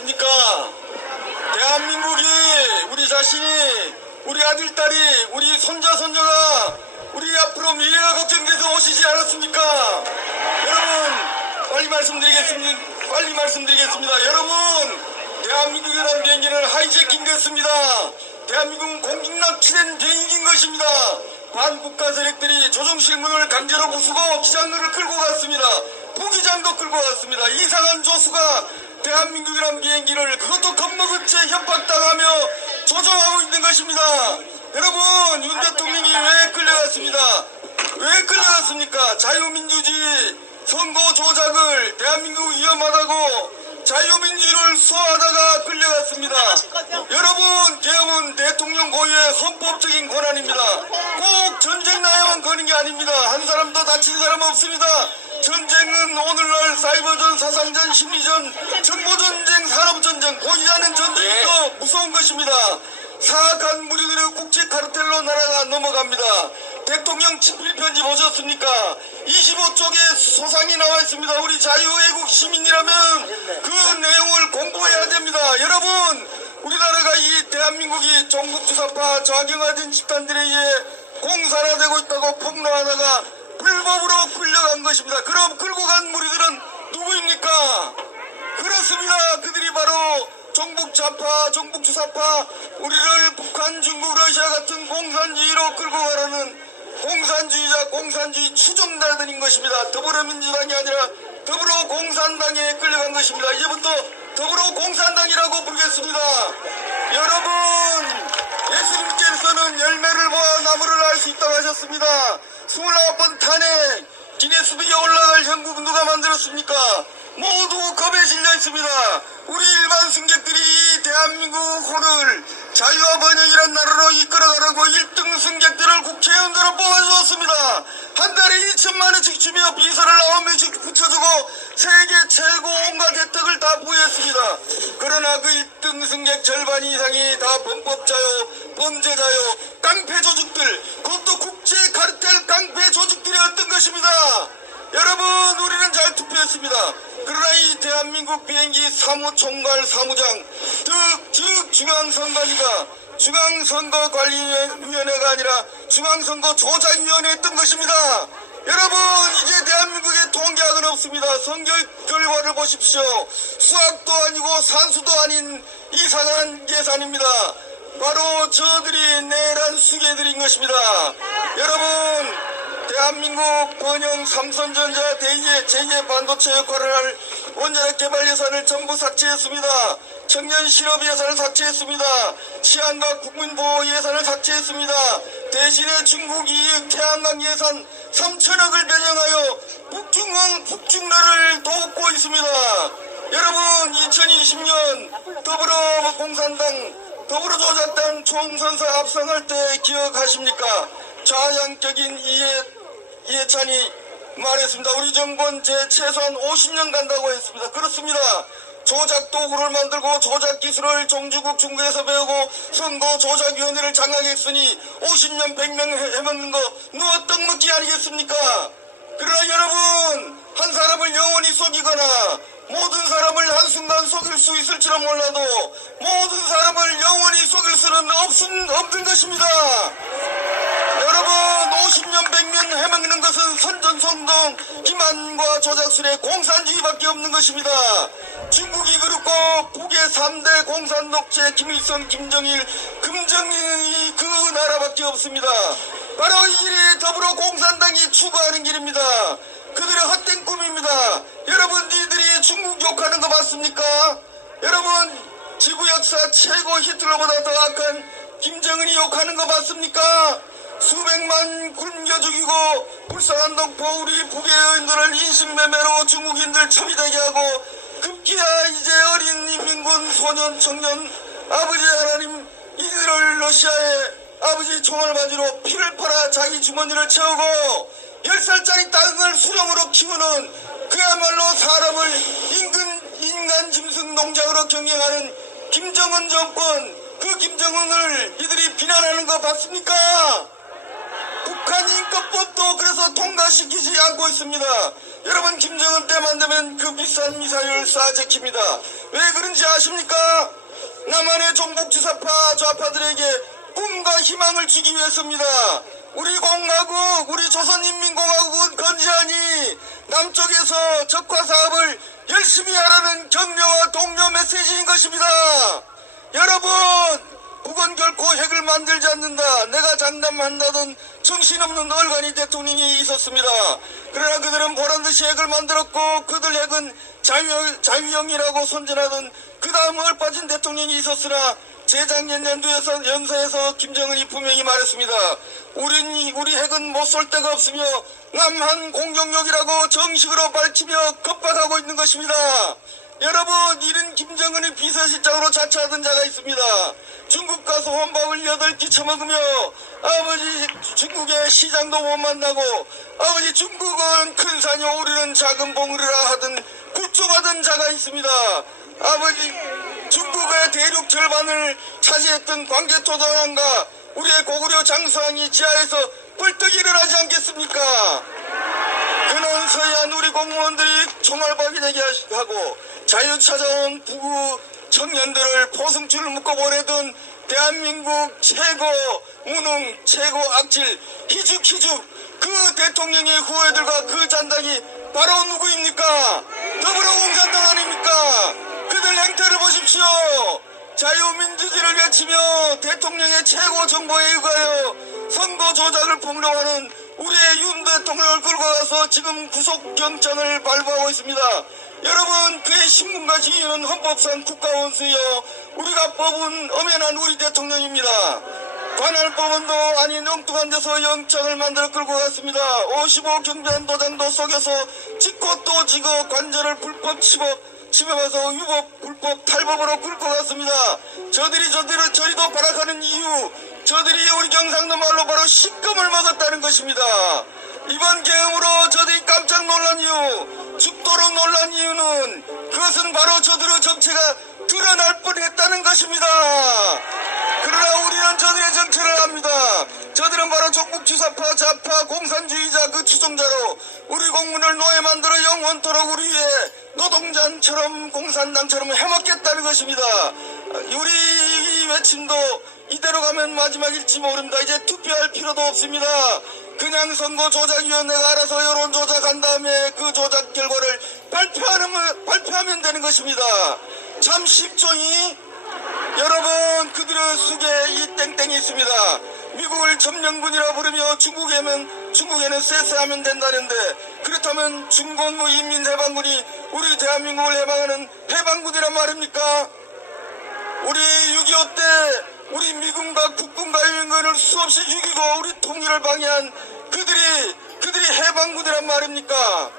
않았습니까? 대한민국이 우리 자신이 우리 아들 딸이 우리 손자 손녀가 우리 앞으로 미래가 걱정돼서 오시지 않았습니까? 여러분 빨리 말씀드리겠습니다. 빨리 말씀드리겠습니다. 여러분 대한민국이라는 비행기는 하이제킹 됐습니다. 대한민국은 공직납치된 비행기인 것입니다. 반국가 세력들이 조종실문을 강제로 부수고 기장들을 끌고 갔습니다. 부기장도 끌고 갔습니다. 이상한 조수가 대한민국이란 비행기를 그것도 겁먹은 채 협박당하며 조종하고 있는 것입니다. 여러분 윤 대통령이 왜 끌려갔습니다. 왜 끌려갔습니까? 자유민주주의 선거 조작을 대한민국 위험하다고 자유민주를 수호하다가 끌려갔습니다. 여러분 계엄은 대통령 고유의 헌법적인 권한입니다. 꼭 전쟁 나야만 거는 게 아닙니다. 한 사람도 다친 사람 없습니다. 전쟁은 오늘날 사이버전, 사상전, 심리전, 정보전쟁, 산업전쟁, 보이지 전쟁이 더 무서운 것입니다. 사악한 무리들의 국제 카르텔로 나라가 넘어갑니다. 대통령 친필 편지 보셨습니까? 25쪽에 소상이 나와 있습니다. 우리 자유애국 시민이라면 그 내용을 공부해야 됩니다. 여러분, 우리나라가 이 대한민국이 종북주사파 좌경화된 집단들에 의해 공산화되고 있다고 폭로하다가 불법으로 끌려간 것입니다. 그럼 끌고 간 무리들은 누구입니까? 그렇습니다. 그들이 바로 종북 좌파, 종북 주사파, 우리를 북한, 중국, 러시아 같은 공산주의로 끌고 가라는 공산주의자, 공산주의 추종자들인 것입니다. 더불어민주당이 아니라 더불어 공산당에 끌려간 것입니다. 이제부터 더불어 공산당이라고 부르겠습니다. 여러분, 예수님께서는 열매를 보아 나무를 알 수 있다고 하셨습니다. 29번 탄핵, 기네스북에 올라갈 형국 누가 만들었습니까? 모두 겁에 질려 있습니다. 우리 일반 승객들이 이 대한민국 호를 자유와 번영이란 나라로 이끌어가라고 1등 승객들을 국회의원으로 뽑아주었습니다. 한 달에 2천만 원씩 주며 비서를 9명씩 붙여주고 세계 최고 온갖 다 부여했습니다. 그러나 그 1등 승객 절반 이상이 다 범법자요, 범죄자요, 깡패 조직들, 그것도 국제 카르텔 깡패 조직들이었던 것입니다. 여러분 우리는 잘 투표했습니다. 그러나 이 대한민국 비행기 사무 총괄 사무장 즉, 즉 중앙선관위가 중앙선거관리위원회가 아니라 중앙선거 조작위원회였던 것입니다. 여러분 이제 대한민국에 통계학은 없습니다. 성교육 결과를 보십시오. 수학도 아니고 산수도 아닌 이상한 계산입니다. 바로 저들이 내란 수괴들인 것입니다. 여러분 대한민국 번영 삼성전자 대2의 제2의 반도체 역할을 할 원자력 개발 예산을 전부 삭제했습니다. 청년 실업 예산을 삭제했습니다. 치안과 국민 보호 예산을 삭제했습니다. 대신에 중국 이익 태양광 예산 3천억을 변경하여 북중항 북중로를 돕고 있습니다. 여러분 2020년 더불어공산당 더불어조작당 총선사 합성할 때 기억하십니까? 좌양격인 이해, 이해찬이 말했습니다. 우리 정부는 제 최소한 50년 간다고 했습니다. 그렇습니다. 조작 도구를 만들고 조작 기술을 종주국 중국에서 배우고 선거 조작위원회를 장악했으니 50년 100년 해먹는 거 누가 떡먹기 아니겠습니까? 그러나 여러분 한 사람을 영원히 속이거나 모든 사람을 한순간 속일 수 있을지는 몰라도 모든 사람을 영원히 속일 수는 없은, 없는 것입니다. 여러분 50년 100년 해먹는 것은 선전성동 기만과 조작술의 공산주의밖에 없는 것입니다. 중국이 그렇고 북의 3대 공산 독재 김일성 김정일 금정일이 그 나라밖에 없습니다. 바로 이 길이 더불어 공산당이 추구하는 길입니다. 그들의 헛된 꿈입니다. 여러분 니들이 중국 욕하는 거 맞습니까? 여러분 지구 역사 최고 히틀러보다 더 악한 김정은이 욕하는 거 맞습니까? 수백만 굶겨 죽이고 불쌍한 동포 우리 북의 여인들을 인신매매로 중국인들 처리되게 하고 급기야 이제 어린 인민군 소년 청년 아버지 하나님 이들을 러시아에 아버지 총알 바지로 피를 팔아 자기 주머니를 채우고 열 살짜리 땅을 수령으로 키우는 그야말로 사람을 인근 인간 짐승 농장으로 경영하는 김정은 정권 그 김정은을 이들이 비난하는 거 봤습니까? 북한 인권법도 그래서 통과시키지 않고 있습니다. 여러분 김정은 때만 되면 그 비싼 미사일 쏴 제킵니다. 왜 그런지 아십니까? 남한의 종북주사파 좌파들에게 꿈과 희망을 주기 위해서입니다. 우리 공화국, 우리 조선인민공화국은 건재하니 남쪽에서 적화 사업을 열심히 하라는 격려와 동료 메시지인 것입니다. 여러분, 북은 결코 핵을 만들지 않는다. 내가 장담한다던 정신없는 얼간이 대통령이 있었습니다. 그러나 그들은 보란듯이 핵을 만들었고 그들 핵은 자유, 자유형이라고 선전하던 그 다음 얼빠진 대통령이 있었으나 재작년 연두에서 연사에서 김정은이 분명히 말했습니다. 우린 우리 핵은 못 쏠 데가 없으며 남한 공격력이라고 정식으로 밝히며 겁박하고 있는 것입니다. 여러분 이른 김정은의 비서실장으로 자처하던 자가 있습니다. 중국 가서 혼밥을 여덟 끼 처먹으며 아버지 중국의 시장도 못 만나고 아버지 중국은 큰 산이 오르는 작은 봉우리라 하던 굴종하던 자가 있습니다. 아버지 중국의 대륙 절반을 차지했던 광개토동안과 우리의 고구려 장수왕이 지하에서 뻘떡 일어나지 않겠습니까? 근원 서해안 우리 공무원들이 총알박이 되게 하고 자유 찾아온 부구 청년들을 포승줄을 묶어 보내던 대한민국 최고 무능 최고 악질 희죽희죽 그 대통령의 후예들과 그 잔당이 바로 누구입니까? 더불어공산당 아닙니까? 그들 행태를 보십시오. 자유민주주의를 외치며 대통령의 최고 정보에 의하여 선거 조작을 폭로하는 우리의 윤 대통령을 끌고 가서 지금 구속영장을 발부하고 있습니다. 여러분 그의 신 지위는 헌법상 국가원수여 우리가 뽑은 엄연한 우리 대통령입니다. 관할법원도 아닌 엉뚱한 데서 영장을 만들어 끌고 갔습니다. 55 경비원 도장도 속여서 찍고 또 찍어 관절을 불법 침입, 침입해서 위법, 불법, 탈법으로 끌고 갔습니다. 저들이 저들을 저리도 발악하는 이유, 저들이 우리 경상도 말로 바로 식금을 먹었다는 것입니다. 이번 계엄으로 저들이 깜짝 놀란 이유, 죽도록 놀란 이유는 그것은 바로 저들의 정체가 드러날 뻔했다는 것입니다. 그러나 우리는 저들의 정체를 압니다. 저들은 바로 적북주사파, 좌파, 공산주의자 그 추종자로 우리 공문을 노예 만들어 영원토록 우리 위에 노동자처럼 공산당처럼 해먹겠다는 것입니다. 우리 이 외침도 이대로 가면 마지막일지 모릅니다. 이제 투표할 필요도 없습니다. 그냥 선거 조작위원회가 알아서 여론 조작한 다음에 그 조작 결과를 발표하면, 발표하면 되는 것입니다. 참 쉽죠이? 여러분 그들의 속에 이 땡땡이 있습니다. 미국을 점령군이라 부르며 중국에는 중국에는 쎄쎄하면 된다는데 그렇다면 중공무 인민해방군이 우리 대한민국을 해방하는 해방군이란 말입니까? 우리 6.25때 우리 미군과 국군과 유엔군을 수없이 죽이고 우리 통일을 방해한 그들이 그들이 해방군이란 말입니까?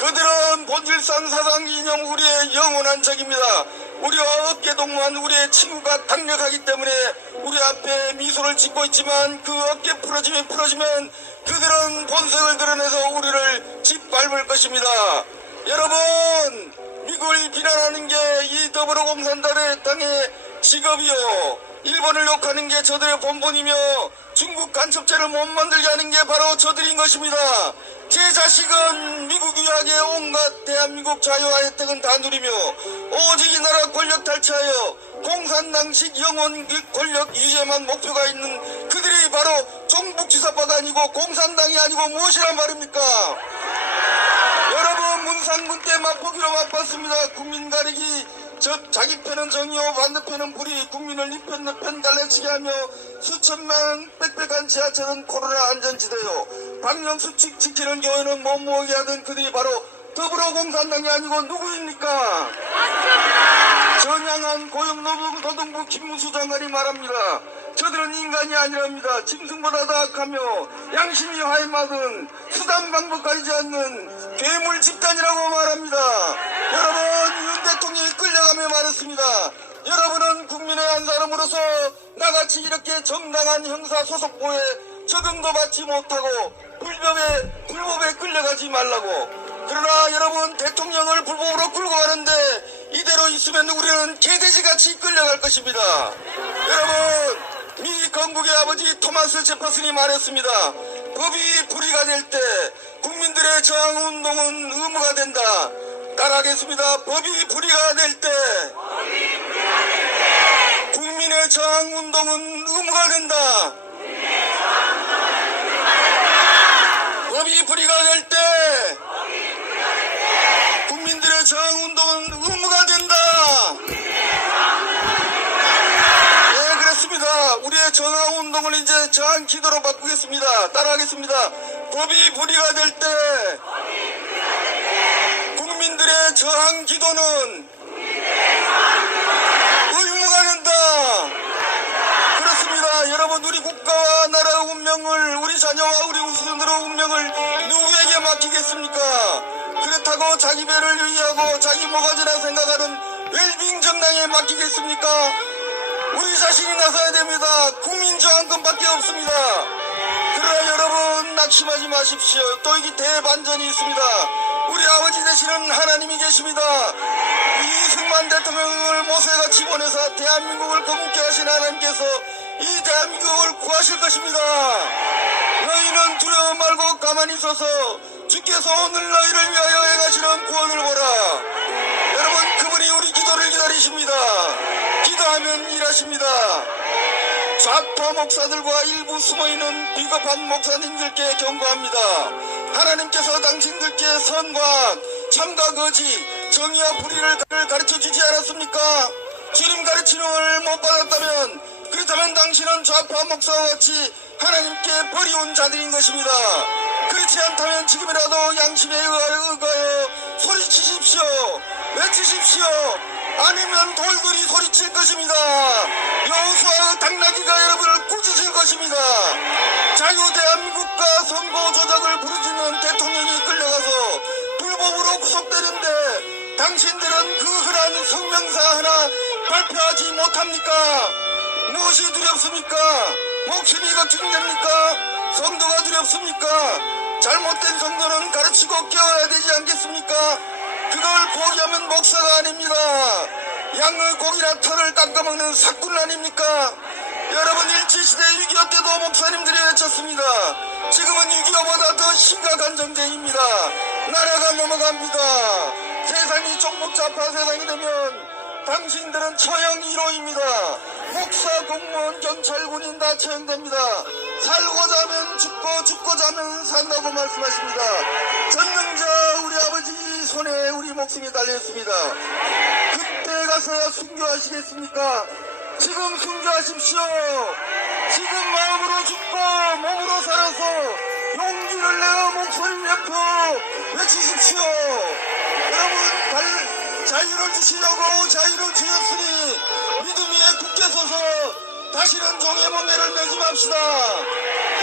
그들은 본질상 사상 이념 우리의 영원한 적입니다. 우리와 어깨 동무한 우리의 친구가 강력하기 때문에 우리 앞에 미소를 짓고 있지만 그 어깨 풀어지면 풀어지면 그들은 본색을 드러내서 우리를 짓밟을 것입니다. 여러분 미국을 비난하는 게 이 더불어공산당의 땅의 직업이요. 일본을 욕하는 게 저들의 본분이며 중국 간첩죄를 못 만들게 하는 게 바로 저들인 것입니다. 제 자식은 미국 유학의 온갖 대한민국 자유와 혜택은 다 누리며 오직 이 나라 권력 탈취하여 공산당식 영원 권력 유지에만 목표가 있는 그들이 바로 종북지사파가 아니고 공산당이 아니고 무엇이란 말입니까? 여러분 문상군 때 맛보기로 맛봤습니다. 국민 가리기 저 자기 편은 정의요 반대편은 불의 국민을 이편 편 갈라치게 하며 수천만 빽빽한 지하철은 코로나 안전지대요 방역수 칙 지키는 교회는 못 모으게 하던 그들이 바로 더불어공산당이 아니고 누구입니까? 전향한 고용노동부 김무수 장관이 말합니다. 저들은 인간이 아니랍니다. 짐승보다 더 악하며 양심이 화해맞은 수단 방법 가리지 않는 괴물 집단이라고 말합니다. 여러분 윤 대통령이 끌려가며 말했습니다. 여러분은 국민의 한 사람으로서 나같이 이렇게 정당한 형사 소속보에 적응도 받지 못하고 불법에 불법에 끌려가지 말라고. 그러나 여러분 대통령을 불법으로 끌고 가는데 이대로 있으면 우리는 개돼지같이 끌려갈 것입니다. 여러분 미 건국의 아버지 토마스 제퍼슨이 말했습니다. 법이 불의가 될 때 국민들의 저항운동은 의무가 된다. 따라하겠습니다. 법이 불의가 될 때, 국민의 저항운동은 의무가 된다. 법이 불의가 될 때, 국민들의 저항운동은 의무가 된다. 네, 그렇습니다. 우리의 저항운동을 이제 저항 기도로 바꾸겠습니다. 따라하겠습니다. 법이 불의가 될 때, 국민들의 저항 기도는 의무가 된다. 그렇습니다. 여러분, 우리 국가와 나라의 운명을, 우리 자녀와 우리 후손들의 운명을 누구에게 맡기겠습니까? 그렇다고 자기 배를 위하고 자기 모가지라 생각하는 웰빙 정당에 맡기겠습니까? 우리 자신이 나서야 됩니다. 국민 저항권밖에 없습니다. 그러나 여러분 낙심하지 마십시오. 또 이게 대반전이 있습니다. 우리 아버지 되시는 하나님이 계십니다. 이승만 대통령을 모세같이 보내서 대한민국을 거듭게 하신 하나님께서 이 대한민국을 구하실 것입니다. 너희는 두려워 말고 가만히 있어서 주께서 오늘 너희를 위하여 행하시는 구원을 보라. 여러분 그분이 우리 기도를 기다리십니다. 기도하면 일하십니다. 좌파 목사들과 일부 숨어있는 비겁한 목사님들께 경고합니다. 하나님께서 당신들께 선과 참과 거짓, 정의와 불의를 가르쳐 주지 않았습니까? 주님 가르치는을 못 받았다면 그렇다면 당신은 좌파 목사와 같이 하나님께 버리운 자들인 것입니다. 그렇지 않다면 지금이라도 양심에 의하여, 소리치십시오. 외치십시오. 아니면 돌들이 소리칠 것입니다. 여호수아의 당나귀가 여러분을 꾸짖을 것입니다. 자유 대한민국과 선거 조작을 부르짖는 대통령이 끌려가서 불법으로 구속되는데 당신들은 그 흔한 성명사 하나 발표하지 못합니까? 무엇이 두렵습니까? 목숨이 걱정됩니까? 성도가 두렵습니까? 잘못된 성도는 가르치고 깨워야 되지 않겠습니까? 그걸 포기하면 목사가 아닙니다. 양의 고기나 털을 깎아먹는 사꾼 아닙니까? 여러분 일제시대 6.25 때도 목사님들이 외쳤습니다. 지금은 6.25보다 더 심각한 전쟁입니다. 나라가 넘어갑니다. 세상이 좀 복잡한 세상이 되면 당신들은 처형 1호입니다. 목사, 공무원, 경찰, 군인 다 처형됩니다. 살고자 하면 죽고 죽고자 하면 산다고 말씀하십니다. 전능자 우리 아버지 손에 우리 목숨이 달려있습니다. 그때 가서야 순교하시겠습니까? 지금 순교하십시오. 지금 마음으로 죽고 몸으로 살아서 용기를 내어 목소리 내표 외치십시오. 여러분 달, 자유를 주시려고 자유를 주셨으니 믿음 위에 굳게 서서 다시는 종의 멍에를 매지 맙시다.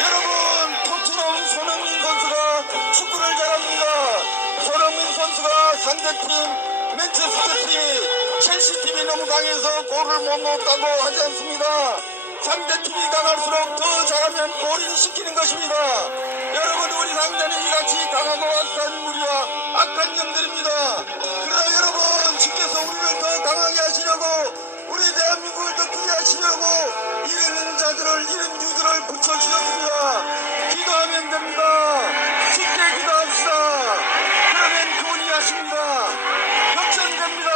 여러분 토트넘 손흥민 선수가 축구를 잘합니다. 손흥민 선수가 상대팀 맨체스터팀 첼시팀이 너무 강해서 골을 못 넣었다고 하지 않습니다. 상대팀이 강할수록 더 잘하면 골인 시키는 것입니다. 여러분 우리 상대는 이같이 강하고 악한 무리와 악한 영들입니다. 그러나 여러분 주께서 우리를 더 강하게 하시려고 하시려고 이르는 자들을 이른 유들을 붙여주셨습니다. 기도하면 됩니다. 쉽게 기도합시다. 그러면 그분이 하십니다. 역전됩니다.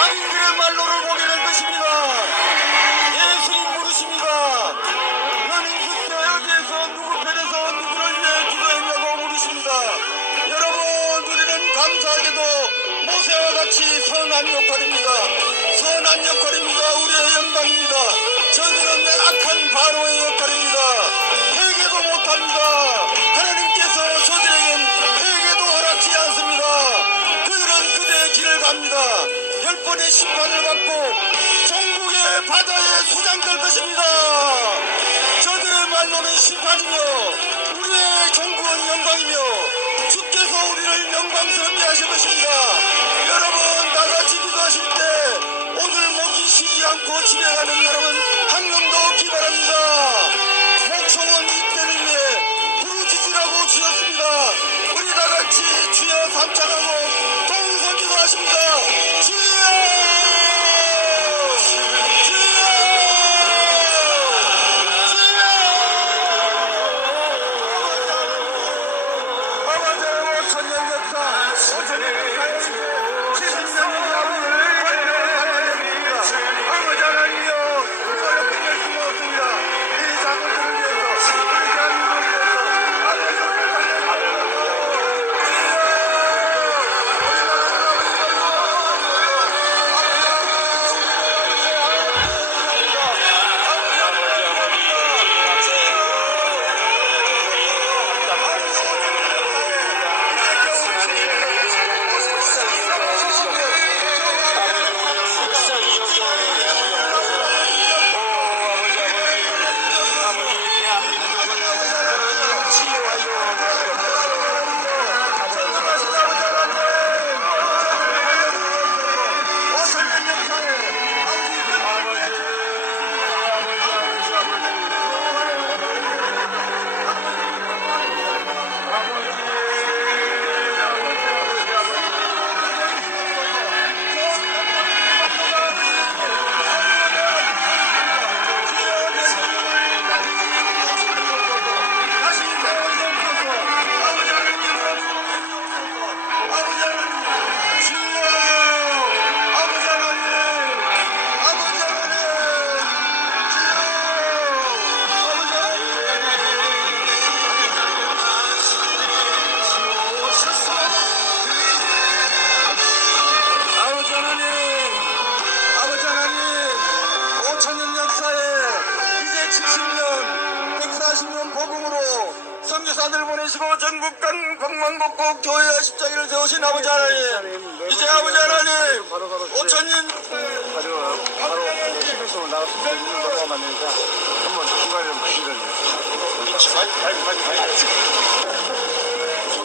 아민들의 말로를 보게 될 것입니다. 예수님 물으십니다. 너는 그때 어디에서 누구 편에서 누구를 위해 기도했냐고 물으십니다. 여러분 우리는 감사하게도 모세와 같이 선한 역할입니다. 선한 역할입니다. 열 번의 심판을 받고 전국의 바다에 소장될 것입니다. 저들의 말로는 심판이며 우리의 전국은 영광이며 주께서 우리를 영광스럽게 하실 것입니다. 여러분 나같이 기도하실 때 오늘 목이 쉬지 않고 집에 가는 여러분 한 명도 기바랍니다.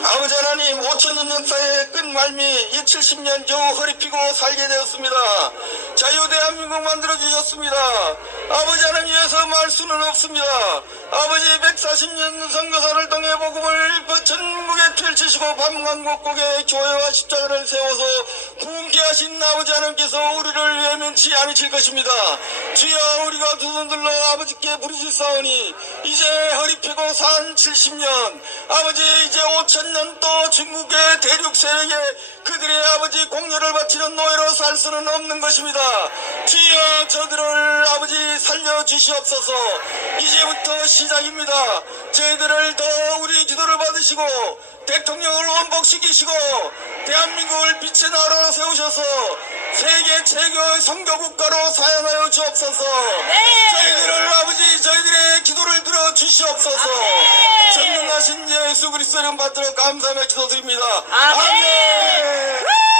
아버지 하나님 5천년 역사의 끝말미 이 70년 겨우 허리 피고 살게 되었습니다. 자유 대한민국 만들어 주셨습니다. 아버지 하나님 위해서 말 수는 없습니다. 아버지 140년 선거사를 통해 복음을 전국에 펼치시고 밤광곡곡에 교회와 십자가를 세워서 구원케 하신 아버지 하나님께서 우리를 외면치 않으실 것입니다. 주여 우리가 두 손들로 아버지께 부르짖사오니 이제 허리 펴고 산 70년 아버지 이제 5천년 또 중국의 대륙 세력에 그들의 아버지 공료를 바치는 노예로 살 수는 없는 것입니다. 주여 저들을 아버지 살려주시옵소서 이제부터 시 작입니다. 저희들을 더 우리 기도를 받으시고 대통령을 원복시키시고 대한민국을 빛의 나라로 세우셔서 세계 최고의 선교국가로 사용하여 주옵소서 저희들을 아버지 저희들의 기도를 들어 주시옵소서 전능하신 예수 그리스도 이름 받들어 감사하며 기도드립니다 아멘. 아멘.